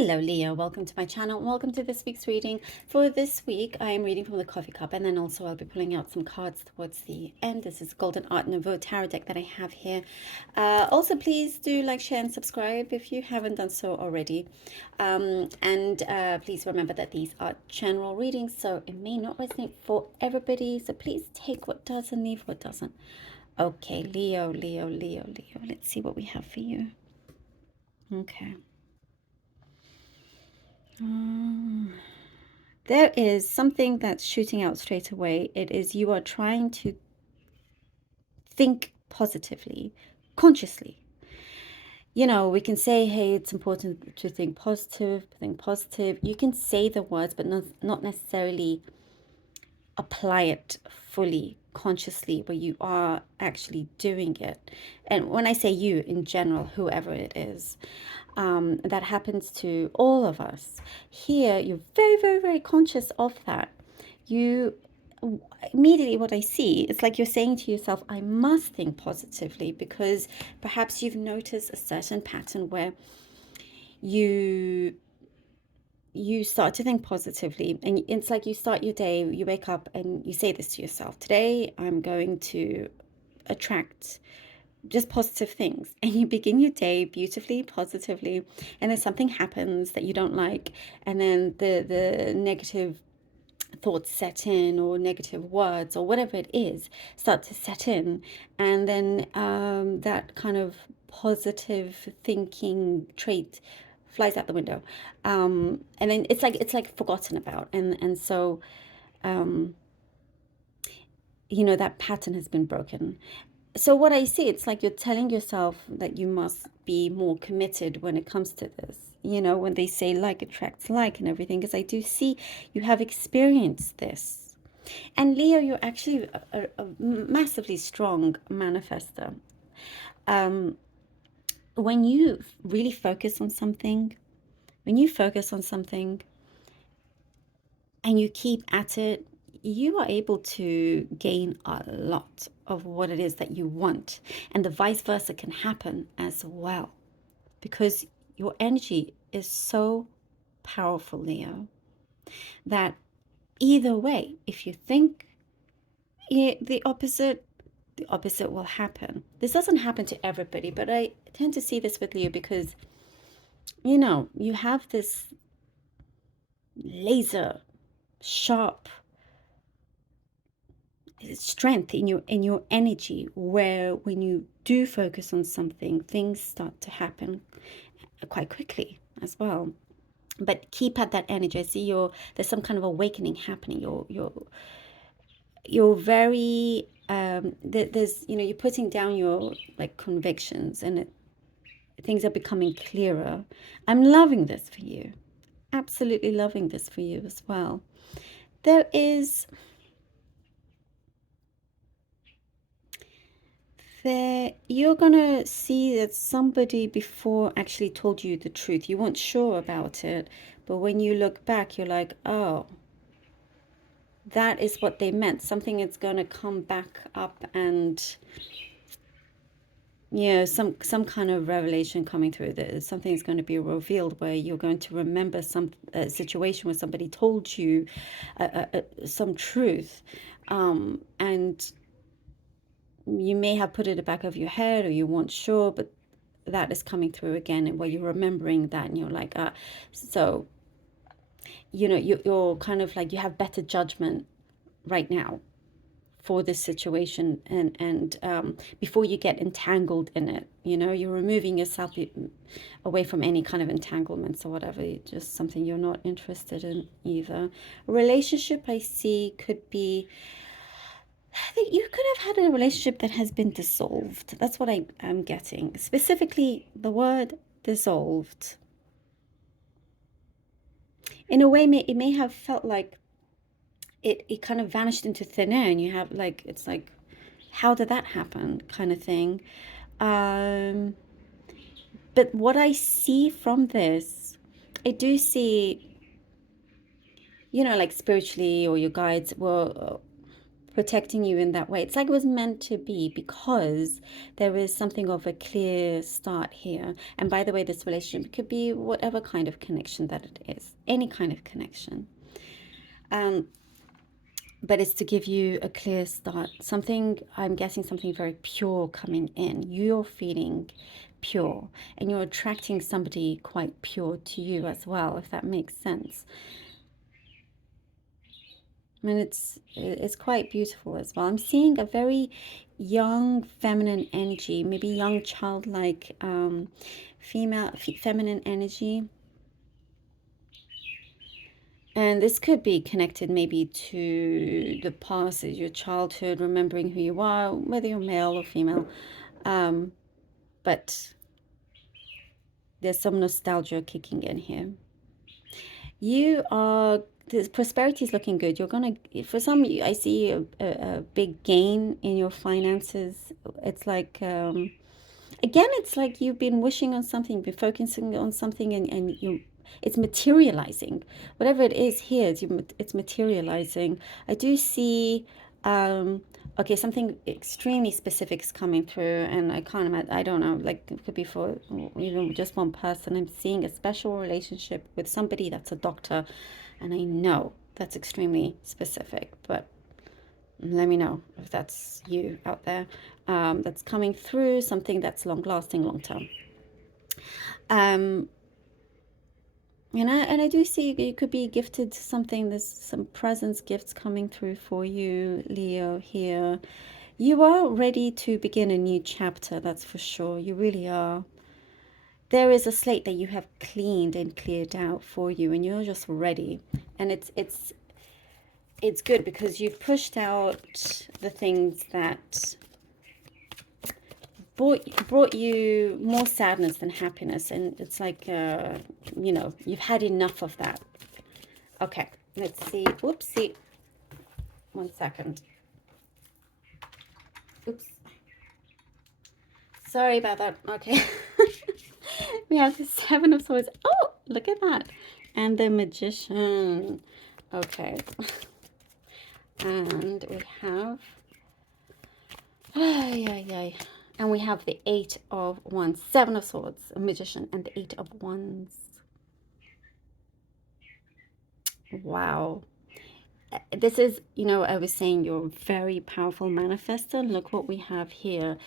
Hello Leo, welcome to my channel. Welcome to this week's reading. For this week, I am reading from the coffee cup, and then also I'll be pulling out some cards towards the end. This is Golden Art Nouveau tarot deck that I have here. Also, please do like, share, and subscribe if you haven't done so already. Please remember that these are general readings, so it may not resonate for everybody. So please take what does and leave what doesn't. Okay, Leo. Let's see what we have for you. Okay. There is something that's shooting out straight away. It is you are trying to think positively, consciously. You know, we can say, hey, it's important to think positive, think positive. You can say the words, but not necessarily apply it fully, consciously, where you are actually doing it. And when I say you, in general, whoever it is, that happens to all of us. Here, you're very conscious of that. You immediately, what I see, it's like you're saying to yourself, I must think positively, because perhaps you've noticed a certain pattern where you start to think positively, and it's like you start your day, you wake up and you say this to yourself: today I'm going to attract just positive things, and you begin your day beautifully, positively, and then something happens that you don't like, and then the negative thoughts set in, or negative words, or whatever it is, start to set in, and then that kind of positive thinking trait flies out the window, and then it's like forgotten about, and so you know, that pattern has been broken. So what I see, it's like you're telling yourself that you must be more committed when it comes to this. You know, when they say like attracts like and everything, because I do see you have experienced this. And Leo, you're actually a massively strong manifester. When you really focus on something, and you keep at it, you are able to gain a lot of what it is that you want. And the vice versa can happen as well, because your energy is so powerful, Leo, that either way, if you think the opposite will happen. This doesn't happen to everybody, but I tend to see this with Leo because, you know, you have this laser sharp strength in your energy, where when you do focus on something, things start to happen quite quickly as well. But keep at that energy. I see there's some kind of awakening happening. You're very there's, you know, you're putting down your like convictions, and things are becoming clearer. I'm loving this for you, absolutely loving this for you as well. You're gonna see that somebody before actually told you the truth. You weren't sure about it, but when you look back, you're like, oh, that is what they meant. Something is gonna come back up, and you know, some kind of revelation coming through. That something is going to be revealed, where you're going to remember some situation where somebody told you some truth, and you may have put it at the back of your head, or you weren't sure, but that is coming through again, and where you're remembering that, and you're like, so, you know, you're kind of like, you have better judgment right now for this situation, and before you get entangled in it, you know, you're removing yourself away from any kind of entanglements or whatever, just something you're not interested in either. A relationship I see could be, I think you could have had a relationship that has been dissolved. That's what I am getting. Specifically, the word dissolved. In a way, it may have felt like it kind of vanished into thin air, and you have like, it's like, how did that happen, kind of thing. But what I see from this, I do see, you know, like spiritually, or your guides will protecting you in that way. It's like it was meant to be, because there is something of a clear start here. And by the way, this relationship could be whatever kind of connection that it is, any kind of connection. Um, but it's to give you a clear start. Something, I'm guessing something very pure coming in. You're feeling pure, and you're attracting somebody quite pure to you as well, if that makes sense. I mean, it's quite beautiful as well. I'm seeing a very young feminine energy, maybe young childlike feminine energy. And this could be connected maybe to the past, your childhood, remembering who you are, whether you're male or female. Um, but there's some nostalgia kicking in here. You are, this prosperity is looking good. You're gonna, for some, I see a big gain in your finances. It's like, again, it's like you've been wishing on something, you've been focusing on something, and it's materializing. Whatever it is here, it's materializing. I do see, okay, something extremely specific is coming through, and I can't imagine, I don't know, like it could be for even just one person. I'm seeing a special relationship with somebody that's a doctor, and I know that's extremely specific, but let me know if that's you out there. That's coming through, something that's long lasting, long term. Um, and I do see you could be gifted something. There's some presents, gifts coming through for you, Leo, here. You are ready to begin a new chapter, that's for sure. You really are. There is a slate that you have cleaned and cleared out for you, and you're just ready. And it's good because you've pushed out the things that brought you more sadness than happiness, and it's like you've had enough of that. Okay, let's see. Oopsie, 1 second. Oops, sorry about that. Okay. We have the Seven of Swords. Oh, look at that. And the Magician. Okay. And we have and we have the Eight of Wands, Seven of Swords, a Magician, and the Eight of Wands. Wow. This is, I was saying you're a very powerful manifestor. Look what we have here.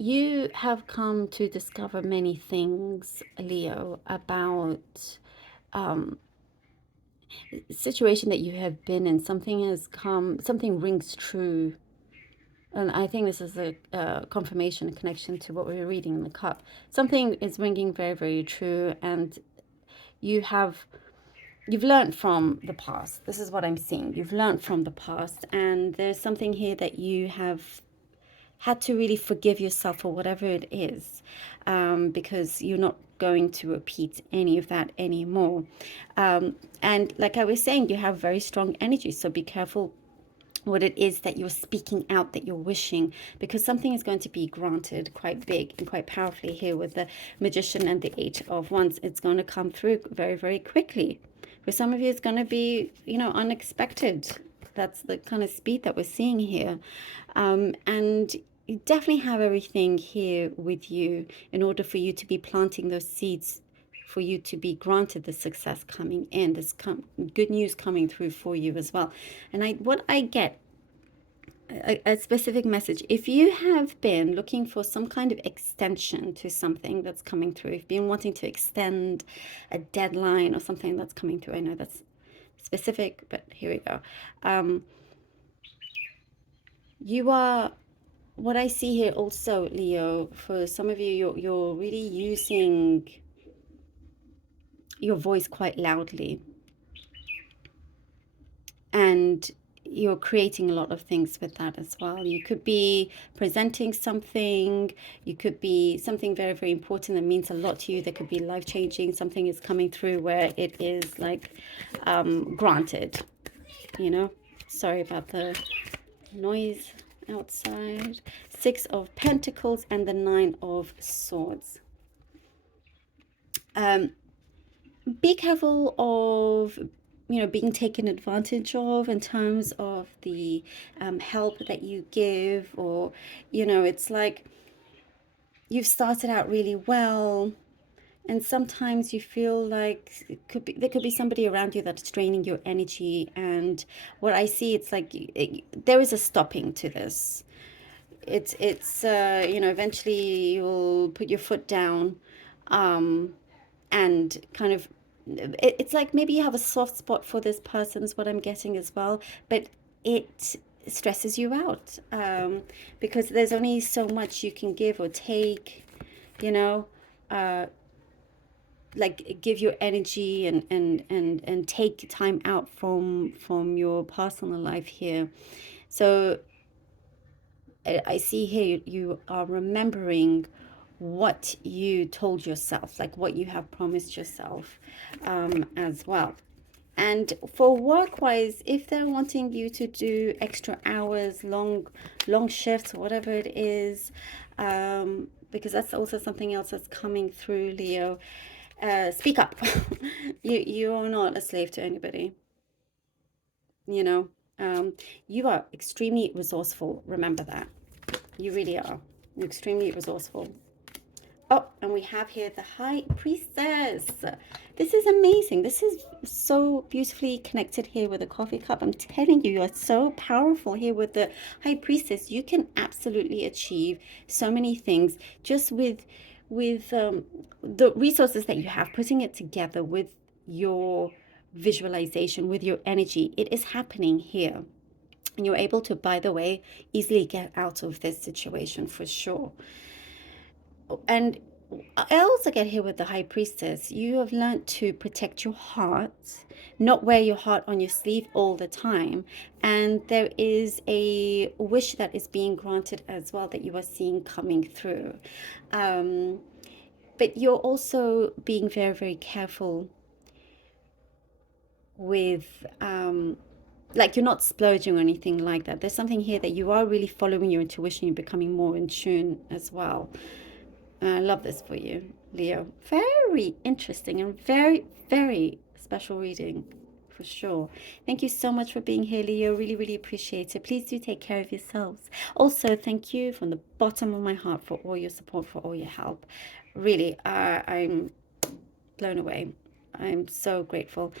You have come to discover many things, Leo, about situation that you have been in. Something has come, something rings true. And I think this is a confirmation, a connection to what we were reading in the cup. Something is ringing very, very true, and you've learned from the past. This is what I'm seeing. You've learned from the past, and there's something here that you have had to really forgive yourself for whatever it is, because you're not going to repeat any of that anymore. And like I was saying, you have very strong energy, so be careful what it is that you're speaking out, that you're wishing, because something is going to be granted quite big and quite powerfully here with the Magician and the Eight of Wands. It's going to come through very, very quickly. For some of you, it's going to be, unexpected. That's the kind of speed that we're seeing here. And you definitely have everything here with you in order for you to be planting those seeds, for you to be granted the success coming in, this good news coming through for you as well. And what I get, a specific message, if you have been looking for some kind of extension to something that's coming through, if you've been wanting to extend a deadline or something that's coming through, I know that's specific, but here we go. You are, what I see here also, Leo, for some of you, you're really using your voice quite loudly, and you're creating a lot of things with that as well. You could be presenting something, you could be something very, very important that means a lot to you, that could be life-changing. Something is coming through where it is like granted, sorry about the noise outside. Six of Pentacles and the Nine of Swords. Be careful of being taken advantage of in terms of the help that you give, or it's like you've started out really well, and sometimes you feel like there could be somebody around you that's draining your energy. And what I see, it's like there is a stopping to this. It's eventually you'll put your foot down, um, and kind of it's like maybe you have a soft spot for this person is what I'm getting as well, but it stresses you out, because there's only so much you can give or take, you know uh, like give your energy and take time out from your personal life here. So I see here you are remembering what you told yourself, like what you have promised yourself, as well. And for work wise, if they're wanting you to do extra hours, long shifts, or whatever it is, because that's also something else that's coming through, Leo. Speak up. You are not a slave to anybody. You know, you are extremely resourceful. Remember that. You really are. You're extremely resourceful. Oh, and we have here the High Priestess. This is amazing. This is so beautifully connected here with the coffee cup. I'm telling you, you're so powerful here with the High Priestess. You can absolutely achieve so many things just with the resources that you have, putting it together with your visualization, with your energy. It is happening here. And you're able to, by the way, easily get out of this situation for sure. And I also get here with the High Priestess. You have learned to protect your heart, not wear your heart on your sleeve all the time. And there is a wish that is being granted as well that you are seeing coming through. Um, but you're also being very, very careful with, like, you're not splurging or anything like that. There's something here that you are really following your intuition. You're becoming more in tune as well. I love this for you, Leo. Very interesting and very, very special reading for sure. Thank you so much for being here, Leo. Really, really appreciate it. Please do take care of yourselves. Also, thank you from the bottom of my heart for all your support, for all your help. Really, I'm blown away. I'm so grateful.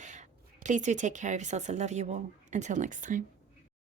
Please do take care of yourselves. I love you all. Until next time.